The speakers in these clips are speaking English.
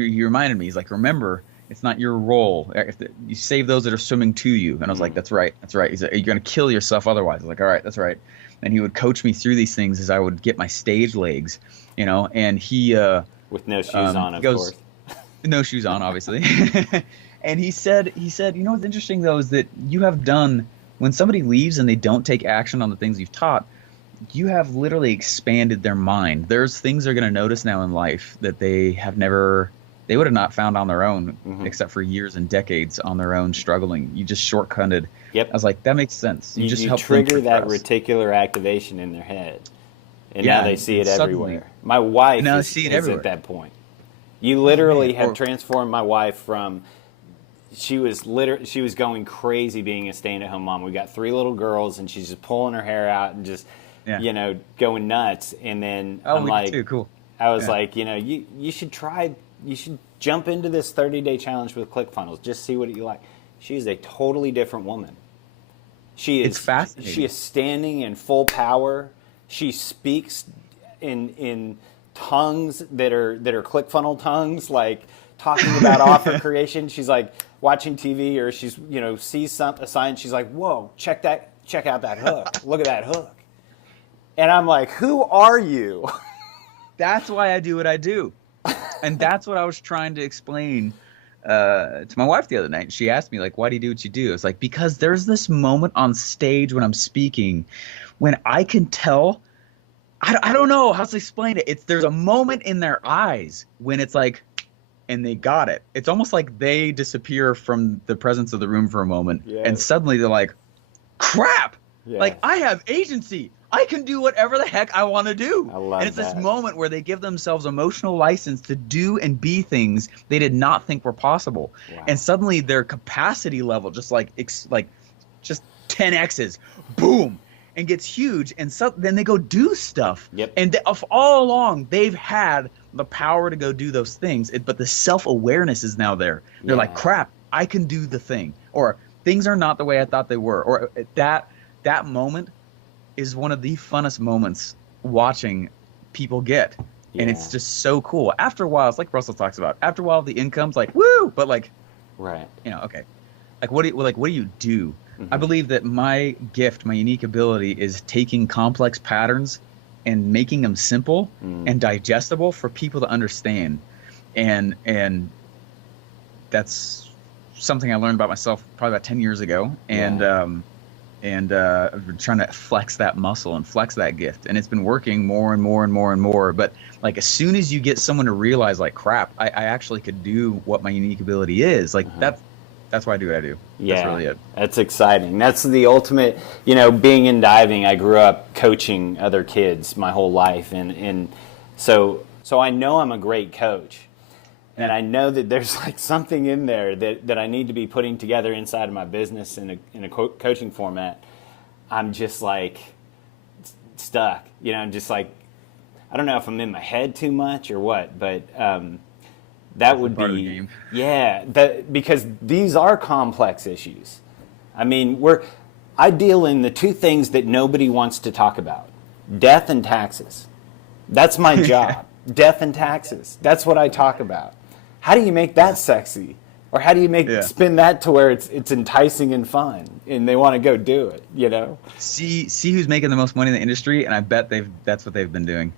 he reminded me, he's like, remember, it's not your role. You save those that are swimming to you. And I was like, that's right. That's right. He's like, you're going to kill yourself otherwise. I was like, all right, that's right. And he would coach me through these things as I would get my stage legs, and he, with no shoes on, of goes, course. no shoes on, obviously. And he said, what's interesting though is that you have done, when somebody leaves and they don't take action on the things you've taught, you have literally expanded their mind. There's things they're going to notice now in life that they would have not found on their own, except for years and decades on their own struggling. You just shortcutted. Yep. I was like, that makes sense. You just help trigger that progress. reticular activation in their head. And Yeah, now they see it suddenly- everywhere. My wife now they is, see it is everywhere. at that point. You literally man. have transformed my wife from she was going crazy being a stay-at-home mom. We got 3 little girls, and she's just pulling her hair out and just going nuts. And then I'm we like, too. Cool. I was like, you should jump into this 30-day challenge with Clickfunnels. Just see what you like. She's a totally different woman. It's fascinating. She is standing in full power. She speaks in tongues that are ClickFunnel tongues, like talking about offer creation. She's like watching TV, or she's sees a sign. She's like, "Whoa, check out that hook. Look at that hook." And I'm like, "Who are you?" That's why I do what I do. And that's what I was trying to explain to my wife the other night. She asked me, like, why do you do what you do? It's like, because there's this moment on stage when I'm speaking when I can tell, I don't know how to explain it. There's a moment in their eyes when it's like, and they got it. It's almost like they disappear from the presence of the room for a moment. Yes. And suddenly they're like, crap, Yes. like I have agency. I can do whatever the heck I want to do. I love and it's that. this moment where they give themselves emotional license to do and be things they did not think were possible. Wow. And suddenly their capacity level just just 10x's, boom, and gets huge. And so then they go do stuff. Yep. And all along they've had the power to go do those things, but the self-awareness is now there. They're like, crap, I can do the thing. Or things are not the way I thought they were. Or that moment is one of the funnest moments watching people get. Yeah. And it's just so cool. After a while, it's like Russell talks about, after a while the income's like, woo, but like, right. Okay. Like what do you do? I believe that my gift, my unique ability is taking complex patterns and making them simple and digestible for people to understand. And that's something I learned about myself probably about 10 years ago. And I've been trying to flex that muscle and flex that gift, and it's been working more and more and more and more. But like, as soon as you get someone to realize, like, crap, I actually could do what my unique ability is, like that's why I do what I do. Yeah, that's really it. That's exciting. That's the ultimate, being in diving, I grew up coaching other kids my whole life. And so I know I'm a great coach. And I know that there's like something in there that I need to be putting together inside of my business in a coaching format. I'm just like stuck, just like, I don't know if I'm in my head too much or what, but that would part of be, the game. yeah, because these are complex issues. I mean, I deal in the 2 things that nobody wants to talk about: death and taxes. That's my job. Death and taxes. That's what I talk about. How do you make that sexy? Or how do you spin that to where it's enticing and fun and they want to go do it, See who's making the most money in the industry, and I bet that's what they've been doing.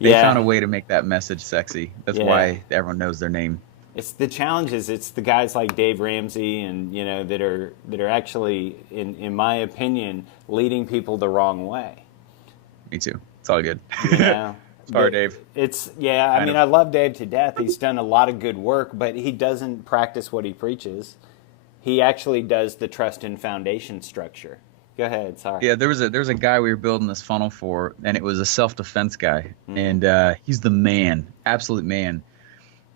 They found a way to make that message sexy. That's why everyone knows their name. It's the challenges. It's the guys like Dave Ramsey and that are actually, in my opinion, leading people the wrong way. Me too. It's all good. Sorry, Dave. I love Dave to death. He's done a lot of good work, but he doesn't practice what he preaches. He actually does the trust and foundation structure. Go ahead, sorry. Yeah, there was a guy we were building this funnel for, and it was a self-defense guy. And he's the man, absolute man.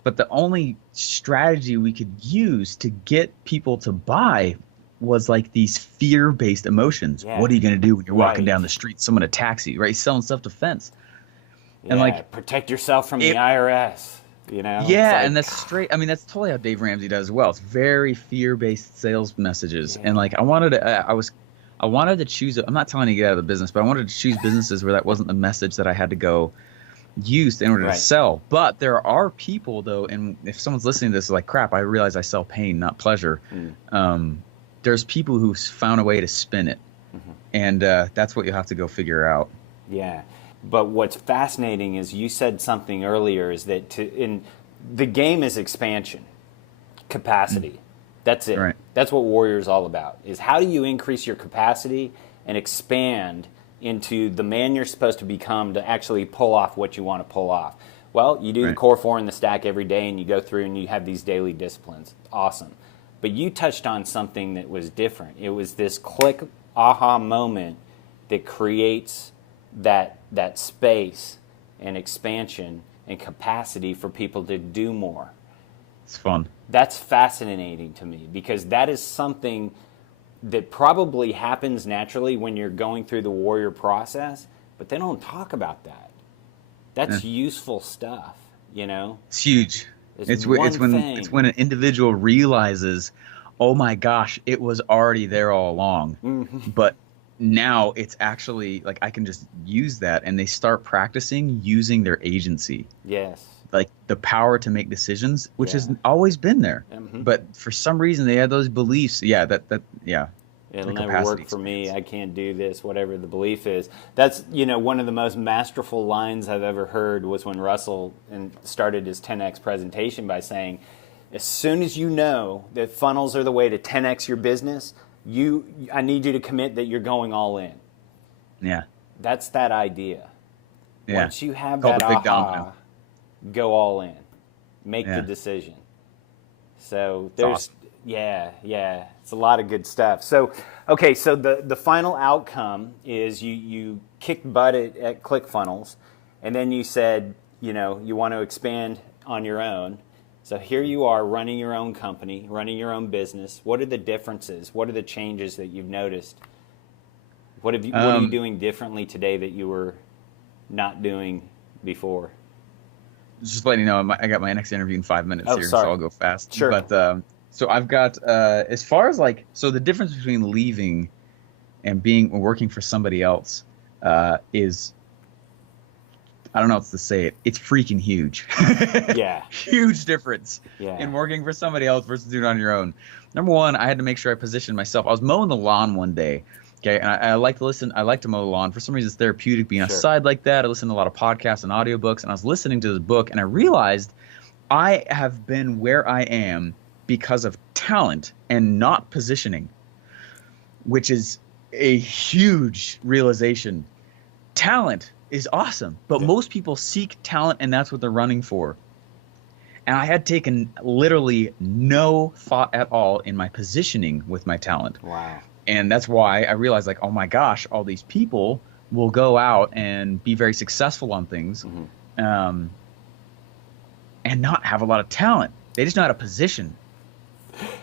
But the only strategy we could use to get people to buy was like these fear-based emotions. Yeah. What are you going to do when you're walking down the street, someone attacks you, right? He's selling self-defense. Yeah, and like, protect yourself from the IRS, Yeah, like, and that's straight. I mean, that's totally how Dave Ramsey does as well. It's very fear-based sales messages. And like, I wanted to choose, I'm not telling you to get out of the business, but I wanted to choose businesses where that wasn't the message that I had to go, used in order to Right. sell. But there are people though, and if someone's listening to this like, crap, I realize I sell pain, not pleasure. There's people who found a way to spin it, and that's what you have to go figure out. Yeah. But what's fascinating is you said something earlier is that in the game is expansion, capacity. That's it. Right. That's what Warrior is all about. Is how do you increase your capacity and expand into the man you're supposed to become to actually pull off what you want to pull off. Well, you do the core 4 in the stack every day, and you go through and you have these daily disciplines. Awesome. But you touched on something that was different. It was this click aha moment that creates that space and expansion and capacity for people to do more. It's fun. That's fascinating to me because that is something that probably happens naturally when you're going through the Warrior process, but they don't talk about that. That's useful stuff, you know? It's huge. It's when an individual realizes, oh my gosh, it was already there all along. But now it's actually like I can just use that, and they start practicing using their agency. Yes. Like the power to make decisions, which has always been there. But for some reason they had those beliefs. It'll never work for me. I can't do this, whatever the belief is. That's, one of the most masterful lines I've ever heard was when Russell started his 10X presentation by saying, as soon as you know that funnels are the way to 10X your business, I need you to commit that you're going all in. Yeah. That's that idea. Yeah. Once you have Called that the big aha, domino. go all in. Make the decision. So there's awesome. Yeah, it's a lot of good stuff. So, okay, so the final outcome is you kicked butt at Clickfunnels, and then you said, you want to expand on your own. So here you are running your own company, running your own business. What are the differences? What are the changes that you've noticed? What are you doing differently today that you were not doing before? Just letting you know, I got my next interview in 5 minutes here, sorry. so I'll go fast. Sure. But so I've got as far as the difference between leaving and working for somebody else is, I don't know how else to say it. It's freaking huge. Yeah. Huge difference in working for somebody else versus doing it on your own. Number one, I had to make sure I positioned myself. I was mowing the lawn one day. Okay, and I like to listen. I like to mow the lawn. For some reason, it's therapeutic being outside like that. I listen to a lot of podcasts and audiobooks, and I was listening to this book, and I realized I have been where I am because of talent and not positioning, which is a huge realization. Talent is awesome, but most people seek talent, and that's what they're running for. And I had taken literally no thought at all in my positioning with my talent. Wow. And that's why I realized, oh my gosh, all these people will go out and be very successful on things and not have a lot of talent. They just know how to position.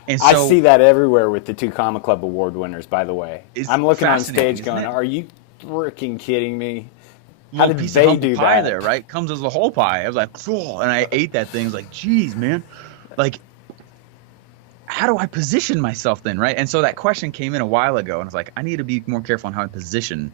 And so, I see that everywhere with the 2 Comma Club award winners, by the way. I'm looking on stage going, are you freaking kidding me? How did they do pie that? There, right? Comes as a whole pie. I was like, oh, and I ate that thing. I was like, geez, man. How do I position myself then, right? And so that question came in a while ago, and I was like, I need to be more careful on how I position.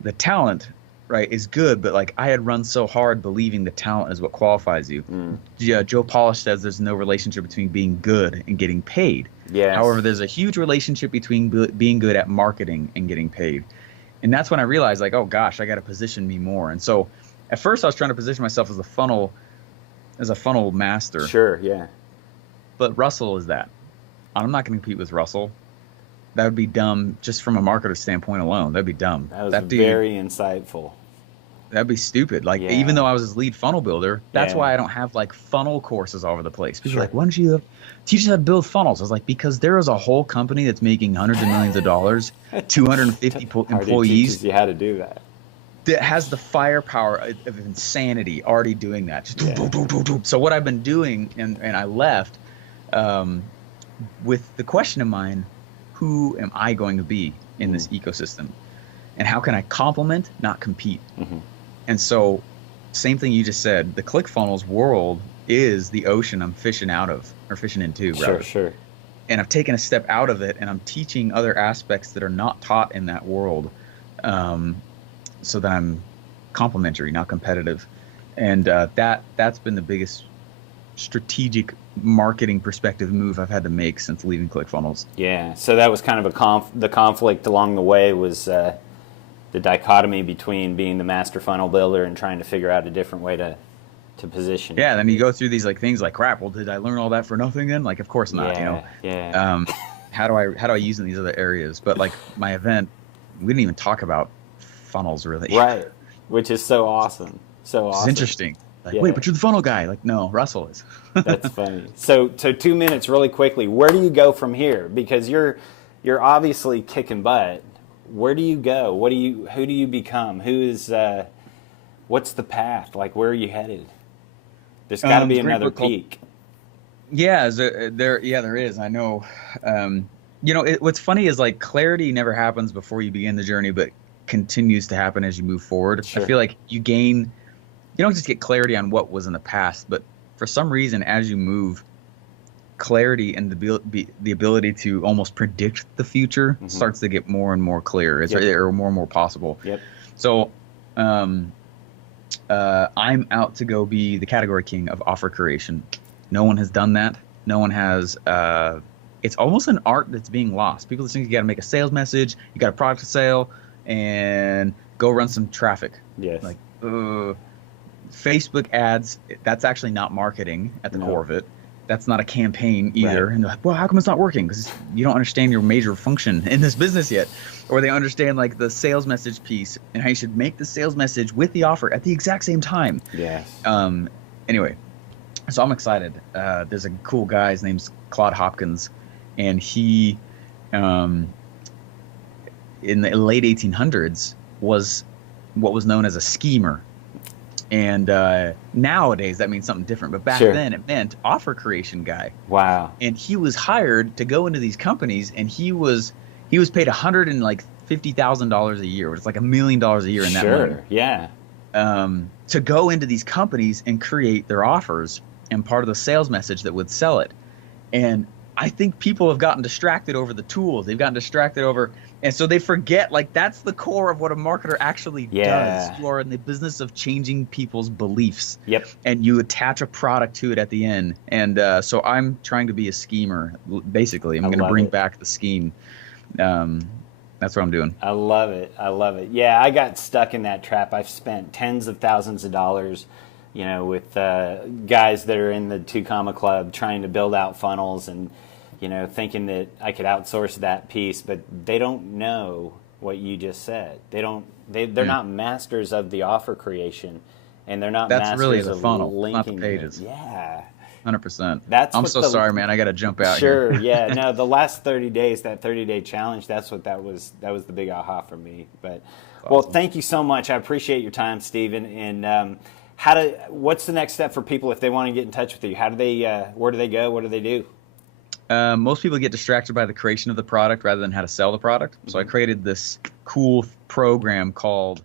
The talent, right, is good, but I had run so hard believing the talent is what qualifies you. Yeah, Joe Polish says there's no relationship between being good and getting paid. Yes. However, there's a huge relationship between being good at marketing and getting paid. And that's when I realized, oh gosh, I got to position me more. And so at first I was trying to position myself as a funnel master. Sure, yeah. But Russell is that. I'm not going to compete with Russell. That would be dumb just from a marketer standpoint alone. That'd be dumb. That was very insightful. That'd be stupid. Even though I was his lead funnel builder, that's why I don't have funnel courses all over the place. People are like, why don't you teach us how to build funnels? I was like, because there is a whole company that's making hundreds of millions of dollars, 250 employees. Teaches you how to do that. That has the firepower of insanity already doing that. So what I've been doing, and I left with the question in mind, who am I going to be in this ecosystem? And how can I complement, not compete? And so, same thing you just said, the ClickFunnels world is the ocean I'm fishing out of, or fishing into, rather. Sure. And I've taken a step out of it, and I'm teaching other aspects that are not taught in that world, so that I'm complementary, not competitive. And that's been the biggest strategic marketing perspective move I've had to make since leaving ClickFunnels. Yeah. So that was kind of the conflict along the way was the dichotomy between being the master funnel builder and trying to figure out a different way to position. Yeah, then you go through these like things like, crap, well, did I learn all that for nothing then? Like, of course not, you know. Yeah. How do I use it in these other areas? But like my event, we didn't even talk about funnels really. Right. Which is so awesome. So awesome. It's interesting. Like, Yeah. wait, but you're the funnel guy. Like, no, Russell is. That's funny. So 2 minutes really quickly. Where do you go from here? Because you're obviously kicking butt. Where do you go? Who do you become? What's the path? Like, where are you headed? There's got to be another peak. Yeah, there is. I know. You know, what's funny is like clarity never happens before you begin the journey, but continues to happen as you move forward. Sure. I feel like you don't just get clarity on what was in the past, but for some reason, as you move, clarity and the ability to almost predict the future starts to get more and more clear, or more and more possible. Yep. So, I'm out to go be the category king of offer creation. No one has done that. No one has. It's almost an art that's being lost. People just think you got to make a sales message, you got a product to sell, and go run some traffic. Yes. Like Facebook ads, that's actually not marketing at the core of it. That's not a campaign either. Right. And they're like, well, how come it's not working? Because you don't understand your major function in this business yet. Or they understand like the sales message piece and how you should make the sales message with the offer at the exact same time. Yes. Anyway, so I'm excited. There's a cool guy, his name's Claude Hopkins, and he, in the late 1800s, was what was known as a schemer. And nowadays that means something different, but back then it meant offer creation guy. Wow. And he was hired to go into these companies, and he was paid $150,000 a year, which is like $1 million a year in that money. Yeah. To go into these companies and create their offers and part of the sales message that would sell it. And I think people have gotten distracted over the tools. They've gotten distracted over, and so they forget like that's the core of what a marketer actually does. You are in the business of changing people's beliefs. Yep. And you attach a product to it at the end. And so I'm trying to be a schemer. Basically, I'm going to bring back the scheme. That's what I'm doing. I love it. I love it. Yeah, I got stuck in that trap. I've spent tens of thousands of dollars, you know, with guys that are in the 2 Comma Club trying to build out funnels and, you know, thinking that I could outsource that piece, but they don't know what you just said. They're not masters of the offer creation, and they're not masters really the of funnel, linking not the pages. Yeah. 100%. I'm so sorry, man. I got to jump out here. Sure. Yeah. No, the last 30 days, that 30-day challenge, that was the big aha for me. But awesome. Well, thank you so much. I appreciate your time, Stephen. And what's the next step for people if they want to get in touch with you? How do they where do they go? What do they do? Most people get distracted by the creation of the product rather than how to sell the product. So I created this cool program called